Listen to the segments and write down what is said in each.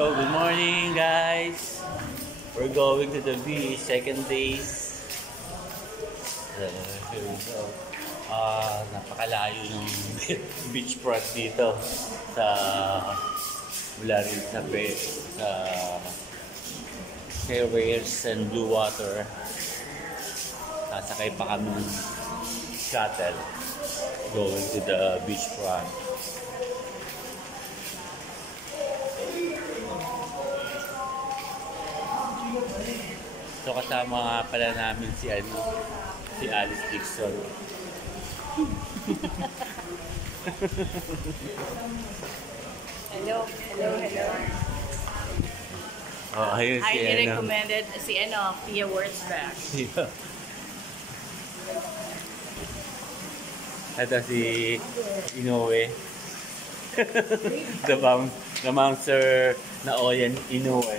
So, good morning guys. We're going to the beach, second day. Here we go. Napakalayo ng beach front dito sa mula rin sa Fairways and Blue Water. Sasakay pa kami ng shuttle going to the beach front. So kasama nga pala namin si Alice Dixon. Hello. Oh, ayun si Highly recommended si Pia Wurzbach. Yeah. Ito si Inoue. the bouncer na Oyen Inoue.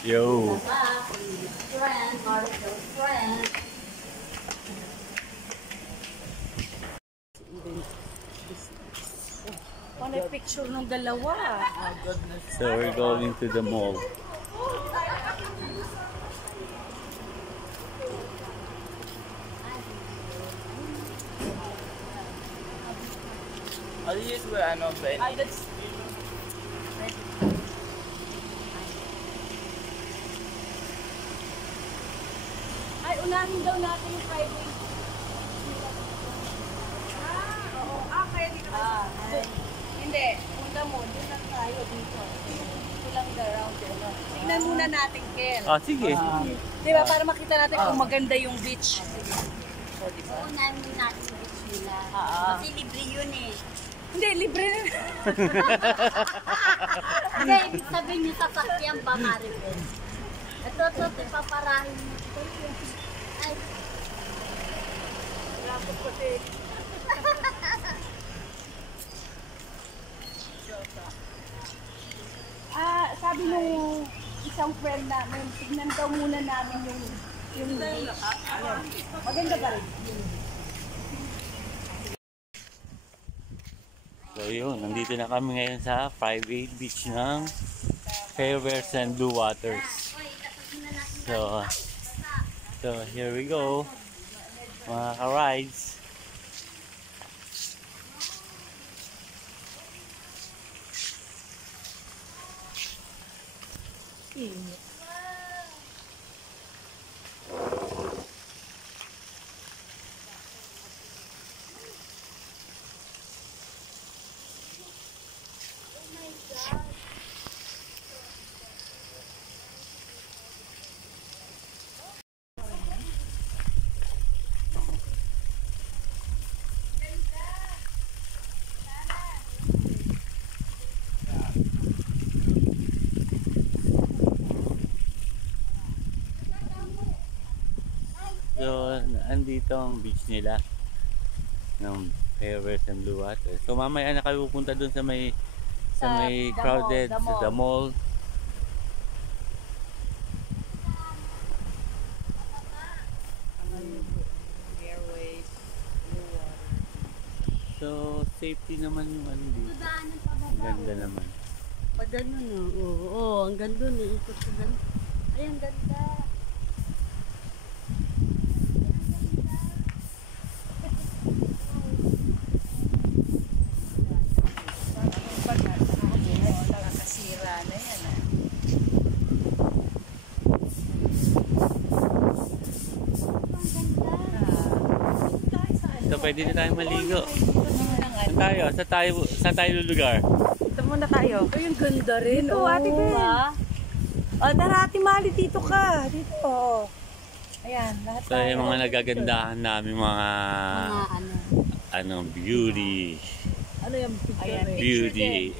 Yo. Ano yung picture ng dalawa? Oh, goodness. So we're going to the mall. This is where Ben. Ay, unahin daw natin yung Friday. Oo. Kaya dito kayo. Hindi. Punta mo. Doon lang tayo dito. Ito lang the round. Tingnan muna natin, Kel. Sige. Diba? Para makita natin kung maganda yung beach. Oo, namin natin yung beach nila. Kasi libre yun eh. Hindi, libre na. Hindi, ibig sabihin yung sasakyan ba, Maribel? Ito, paparahin mo. Ay. Lapot ko din. Sabi nung isang friend namin, tignan daw muna namin yung maganda ba rin? So yun, nandito na kami ngayon sa private beach ng Fairways and Blue Waters. So here we go, mga ka-rides. So, andito ang beach nila ng Fairways and Blue Water. So, mamaya na kayo pupunta dun sa may crowded, sa the mall. Fairways, Blue Water. So, safety naman yung ano dito. Ang ganda naman. Pag ganun, oo, ang ganda eh. Ikot sa ganun. Ay, ang ganda. Nakakasira na yan. So, pwede na tayo maligo. Saan tayo lulugar? Ito muna tayo. Ito yung ganda rin. Ito, Ate Ben. Tara, Ate Mali, dito ka. Dito. Ayan, lahat So, yung mga nagagandahan namin mga beauty. Ano yung picture? Beauty.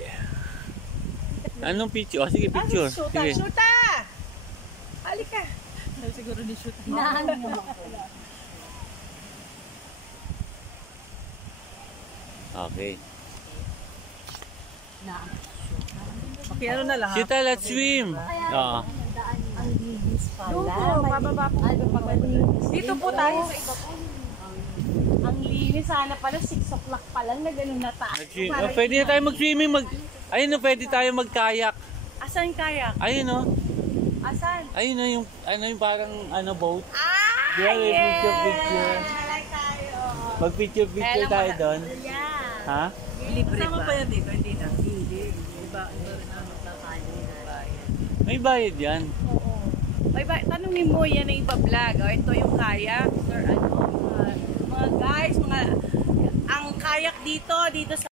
Anong picture? Sige, picture. Sige. Shoota! Halika. Siguro ni shoot. Hinahanap mo ako. Okay. Okay, ano na lang? Sita, let's swim. Oo. Ang linis pala. Pababa po. Ay, Dito po tayo sa iba po. Ang linis. Sana pala 6 o'clock pa lang na ganun na tayo. Pwede na tayo mag-swimming. Ayun o, pwede tayo mag-kayak. Asan kaya? Ayun o. Asan? Ayun o, yung parang boat. Ah! Di ba, may picture. Tayo. Mag-picture Kaya lang tayo doon. Yeah. Ha? Libre Kasama ba? pa yan dito? Hindi na. Hindi. Iba, ito rin ang magkakain nila. May bayad yan. Oo. Ay, tanungin mo yan na iba-vlog. O, ito yung kayak. Sir, mga guys, ang kayak dito sa